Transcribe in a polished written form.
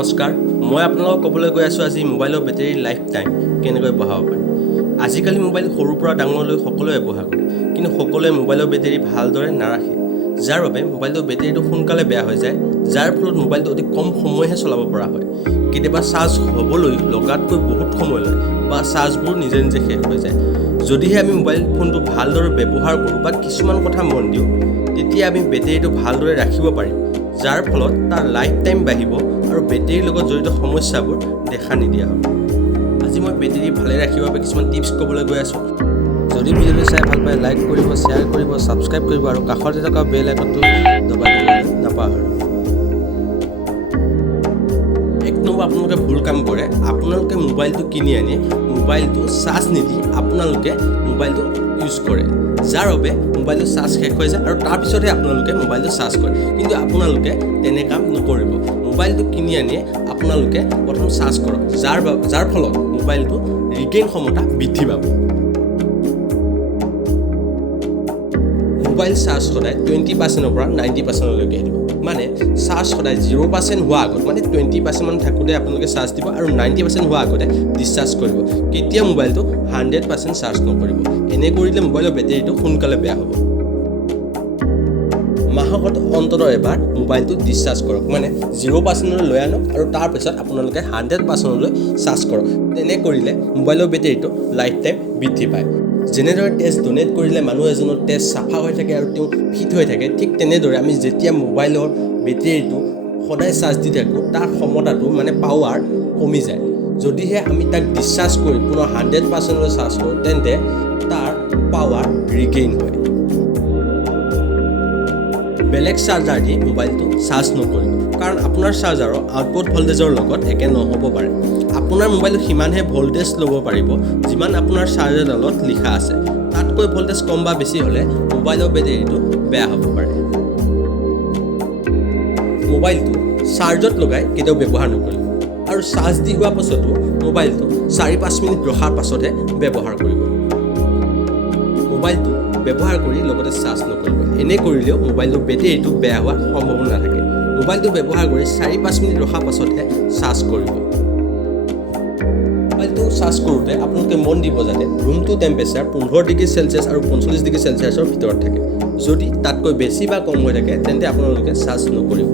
নমস্কাৰ মই আপোনালোকক ক'বলৈ গৈ আছোঁ আজি মোবাইলৰ বেটাৰী লাইফ টাইম কেনেকৈ বঢ়াব পাৰি আজিকালি মোবাইল সৰুৰ পৰা ডাঙৰলৈ সকলোৱে ব্যৱহাৰ কৰে কিন্তু সকলোৱে মোবাইলৰ বেটাৰী ভালদৰে নাৰাখে যাৰ বাবে মোবাইলৰ বেটাৰীটো সোনকালে বেয়া হৈ যায় যাৰ ফলত মোবাইলটো অতি কম সময়হে চলাব পৰা হয় কেতিয়াবা চাৰ্জ হ'বলৈ লগাতকৈ বহুত সময় লয় বা চাৰ্জবোৰ নিজে নিজে শেষ হৈ যায় যদিহে আমি মোবাইল ফোনটো ভালদৰে ব্যৱহাৰ কৰোঁ বা কিছুমান কথা মন দিওঁ তেতিয়া আমি বেটাৰীটো ভালদৰে ৰাখিব পাৰিম যাৰ ফলত তাৰ লাইফ টাইম বাঢ়িব আৰু বেটাৰীৰ লগত জড়িত সমস্যাবোৰ দেখা নিদিয়া হ'ব আজি মই বেটাৰী ভালে ৰাখিবৰ বাবে কিছুমান টিপছ ক'বলৈ গৈ আছোঁ যদি ভিডিঅ'টো চাই ভাল পায় লাইক কৰিব শ্বেয়াৰ কৰিব ছাবস্ক্ৰাইব কৰিব আৰু কাষতে থকা বেল আইকনটো দবাই দিবলৈ নাপাহৰিব এক নম্বৰ আপোনালোকে ভুল কাম কৰে আপোনালোকে মোবাইলটো কিনি আনি মোবাইলটো চাৰ্জ নিদি আপোনালোকে মোবাইলটো ইউজ কৰে যাৰ বাবে মোবাইলটো চাৰ্জ শেষ হৈ যায় আৰু তাৰপিছতহে আপোনালোকে মোবাইলটো চাৰ্জ কৰে কিন্তু আপোনালোকে তেনে কাম নকৰিব মোবাইলটো কিনি আনি আপোনালোকে প্ৰথম চাৰ্জ কৰক যাৰ ফলত মোবাইলটো ৰিগেইন ক্ষমতা বৃদ্ধি পাব মোবাইল চাৰ্জ সদায় 20% পৰা 90% লৈকে দিব মানে চাৰ্জ সদায় 0% হোৱা আগত মানে 20% মান থাকোঁতে আপোনালোকে চাৰ্জ দিব আৰু 90% হোৱা আগতে ডিসচাৰ্জ কৰিব কেতিয়া মোবাইলটো 100% চাৰ্জ নকৰিব এনে কৰিলে মোবাইলৰ বেটাৰীটো সোনকালে বেয়া হ'ব মাহত অন্তত এবাৰ মোবাইলটো ডিসচাৰ্জ কৰক মানে 0% লৈ আনক আৰু তাৰপিছত আপোনালোকে 100% লৈ চাৰ্জ কৰক তেনে কৰিলে মোবাইলৰ বেটাৰীটো লাইফ টাইম বৃদ্ধি পায় যেনেদৰে তেজ ডোনেট কৰিলে মানুহ এজনৰ তেজ চাফা হৈ থাকে আৰু তেওঁ ফিট হৈ থাকে ঠিক তেনেদৰে আমি যেতিয়া মোবাইলৰ বেটাৰীটো সদায় চাৰ্জ দি থাকোঁ তাৰ ক্ষমতাটো মানে পাৱাৰ কমি যায় যদিহে আমি তাক ডিসচাৰ্জ কৰি পুনৰ 100% লৈ চাৰ্জ কৰোঁ তেন্তে তাৰ পাৱাৰ ৰিগেইন হয় বেলেগ চাৰ্জাৰ দি মোবাইলটো চাৰ্জ নকৰিব কাৰণ আপোনাৰ চাৰ্জাৰৰ আউটপুট ভল্টেজৰ লগত একে নহ'ব পাৰে আপোনাৰ মোবাইলটো সিমানহে ভল্টেজ ল'ব পাৰিব যিমান আপোনাৰ চাৰ্জাৰডালত লিখা আছে তাতকৈ ভল্টেজ কম বা বেছি হ'লে মোবাইলৰ বেটাৰীটো বেয়া হ'ব পাৰে মোবাইলটো চাৰ্জত লগাই কেতিয়াও ব্যৱহাৰ নকৰিব আৰু চাৰ্জ দি হোৱা পাছতো মোবাইলটো 4-5 মিনিট ৰখাৰ পাছতহে ব্যৱহাৰ কৰিব মোবাইলটো ব্যৱহাৰ কৰি লগতে চাৰ্জ নকৰিব এনে কৰিলেও মোবাইলটোৰ বেটাৰীটো বেয়া হোৱাৰ সম্ভাৱনা নাথাকে মোবাইলটো ব্যৱহাৰ কৰি 4-5 মিনিট ৰখাৰ পাছতহে চাৰ্জ কৰিব মোবাইলটো চাৰ্জ কৰোঁতে আপোনালোকে মন দিব যাতে ৰুমটো টেম্পাৰেচাৰ 15 ডিগ্ৰী চেলচিয়াছ আৰু 45 ডিগ্ৰী চেলচিয়াছৰ ভিতৰত থাকে যদি তাতকৈ বেছি বা কম হৈ থাকে তেন্তে আপোনালোকে চাৰ্জ নকৰিব